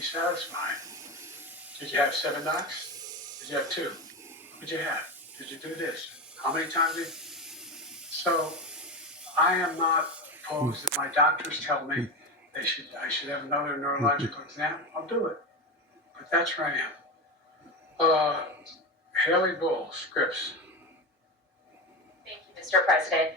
be satisfied. Did you have 7 knocks? Did you have 2? What did you have? Did you do this? How many times did? So I am not opposed if my doctors tell me I should have another neurological exam. I'll do it. But that's where I am. Haley Bull, Scripps. Thank you, Mr. President.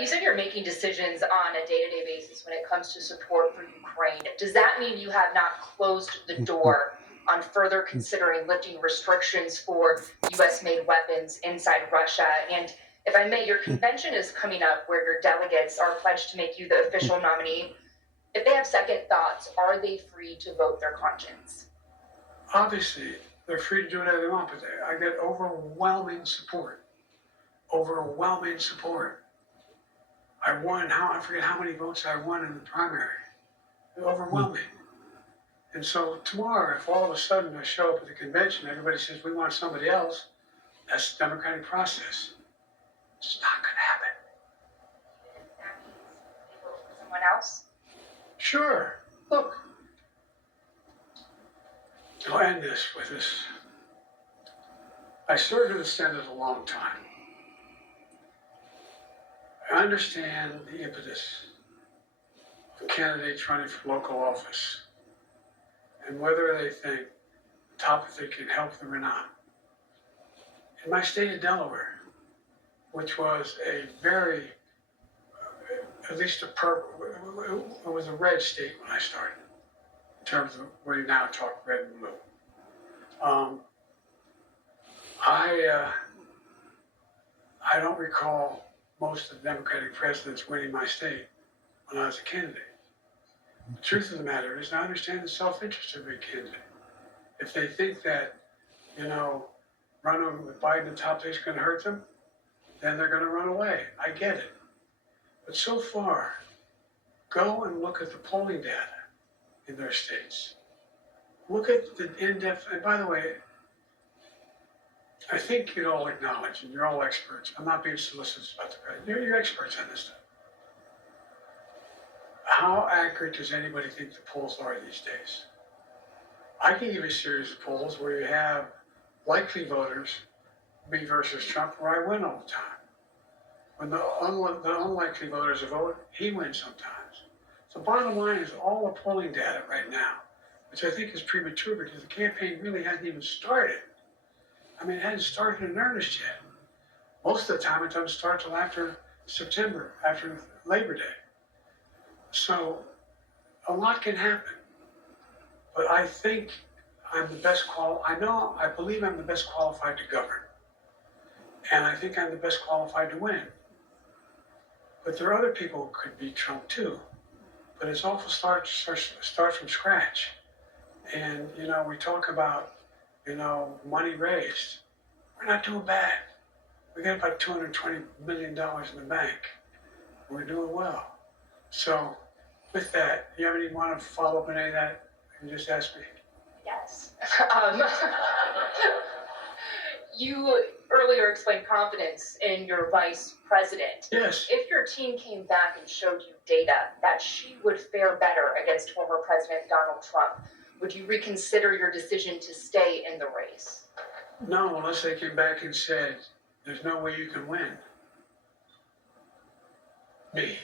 You said you're making decisions on a day-to-day basis when it comes to support for Ukraine. Does that mean you have not closed the door on further considering lifting restrictions for U.S.-made weapons inside Russia? And if I may, your convention is coming up where your delegates are pledged to make you the official nominee. If they have second thoughts, are they free to vote their conscience? Obviously, they're free to do whatever they want, but I get overwhelming support. Overwhelming support. I won, I forget how many votes I won in the primary. Overwhelming. And so tomorrow, if all of a sudden I show up at the convention, everybody says we want somebody else, that's the democratic process. It's not going to happen. That means they vote for someone else? Sure. Look. I'll end this with this. I served in the Senate a long time. I understand the impetus of candidates running for local office and whether they think the topic can help them or not. In my state of Delaware, which was a very, at least it was a red state when I started, in terms of where you now talk red and blue. I don't recall most of the Democratic presidents winning my state when I was a candidate. The truth of the matter is I understand the self-interest of a candidate. If they think that, running with Biden at the top is going to hurt them, then they're going to run away. I get it. But so far, go and look at the polling data in their states. Look at the in-depth, and by the way, I think you'd all acknowledge, and you're all experts. I'm not being solicitous about the president. You're experts on this stuff. How accurate does anybody think the polls are these days? I can give you a series of polls where you have likely voters, me versus Trump, where I win all the time. When the unlikely voters vote, he wins sometimes. So bottom line is all the polling data right now, which I think is premature because the campaign really hasn't even started. It hasn't started in earnest yet. Most of the time, it doesn't start till after September, after Labor Day. So a lot can happen. But I think I'm the best I believe I'm the best qualified to govern. And I think I'm the best qualified to win. But there are other people who could beat Trump too. But it's awful start from scratch. And, we talk about, money raised. We're not doing bad. We got about $220 million in the bank. We're doing well. So with that, you have any want to follow up on any of that? You can just ask me. Yes. You earlier explained confidence in your vice president. Yes. If your team came back and showed you data that she would fare better against former President Donald Trump, would you reconsider your decision to stay in the race? No, unless they came back and said, there's no way you can win. Me.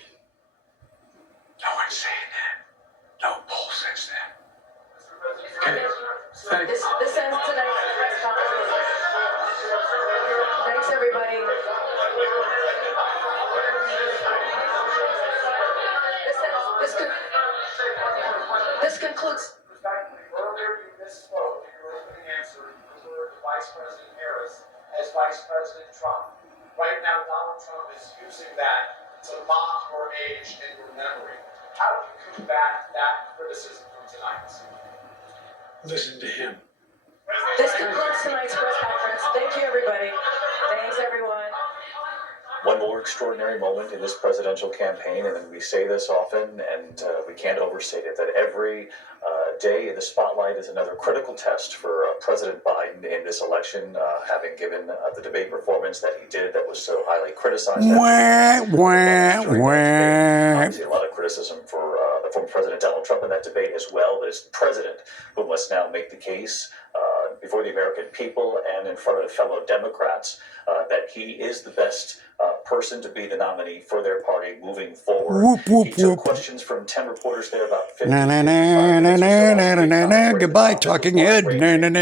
No one's saying that. No poll says that. Okay. Thank you. This ends tonight's press conference. Thanks, everybody. This concludes. Earlier you misspoke in your opening answer. You referred to Vice President Harris as Vice President Trump. Right now, Donald Trump is using that to mock your age and your memory. How do you combat that criticism from tonight? Listen to him. This concludes tonight's press conference. Thank you, everybody. Thanks, everyone. One more extraordinary moment in this presidential campaign, and we say this often, and we can't overstate it, that every day in the spotlight is another critical test for President Biden in this election, having given the debate performance that he did that was so highly criticized. Obviously, a lot of criticism for the former President Donald Trump in that debate as well. But it's the president who must now make the case before the American people and in front of fellow Democrats that he is the best person to be the nominee for their party moving forward. Whoop, whoop, He took whoop. questions from 10 reporters there, about 50. Na na na na na na na na na. Goodbye, talking head. Na na na.